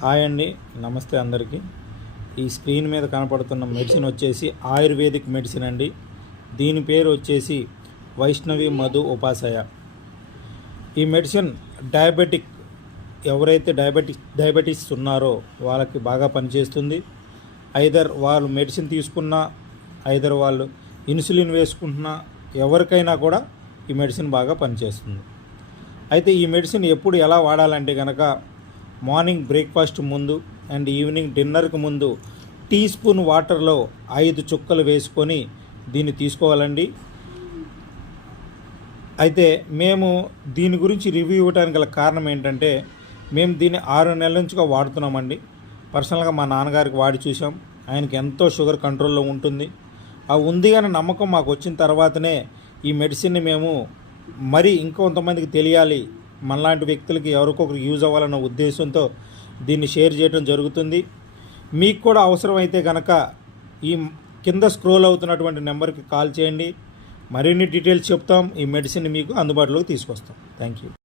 Hi అండి, నమస్తే అందరికీ. ఈ స్క్రీన్ మీద కనపడుతున్న మెడిసిన్ వచ్చేసి ఆయుర్వేదిక్ మెడిసిన్ అండి. దీని పేరు వచ్చేసి వైష్ణవి మధు ఉపాసయ. ఈ మెడిసిన్ ఎవరైతే డయాబెటీస్ ఉన్నారో వాళ్ళకి బాగా పనిచేస్తుంది. ఐదర్ వాళ్ళు మెడిసిన్ తీసుకున్నా, ఐదర్ వాళ్ళు ఇన్సులిన్ వేసుకుంటున్నా, ఎవరికైనా కూడా ఈ మెడిసిన్ బాగా పనిచేస్తుంది. అయితే ఈ మెడిసిన్ ఎప్పుడు ఎలా వాడాలంటే కనుక మార్నింగ్ బ్రేక్ఫాస్ట్ ముందు అండ్ ఈవినింగ్ డిన్నర్కి ముందు టీ స్పూన్ వాటర్లో 5 చుక్కలు వేసుకొని దీన్ని తీసుకోవాలండి. అయితే మేము దీని గురించి రివ్యూ ఇవ్వడానికి గల కారణం ఏంటంటే, మేము దీన్ని 6 నెలల నుంచిగా వాడుతున్నామండి. పర్సనల్గా మా నాన్నగారికి వాడి చూసాం. ఆయనకి ఎంతో షుగర్ కంట్రోల్లో ఉంటుంది. ఆ ఉంది కానీ నమ్మకం మాకు వచ్చిన తర్వాతనే ఈ మెడిసిన్ని మేము మరి ఇంకొంతమందికి తెలియాలి, మనలాంటి వ్యక్తులకి ఎవరికొకరికి యూజ్ అవ్వాలన్న ఉద్దేశంతో దీన్ని షేర్ చేయడం జరుగుతుంది. మీకు కూడా అవసరమైతే కనుక ఈ కింద స్క్రోల్ అవుతున్నటువంటి నెంబర్కి కాల్ చేయండి. మరిన్ని డీటెయిల్స్ చెప్తాం. ఈ మెడిసిన్ మీకు అందుబాటులోకి తీసుకొస్తాం. Thank you.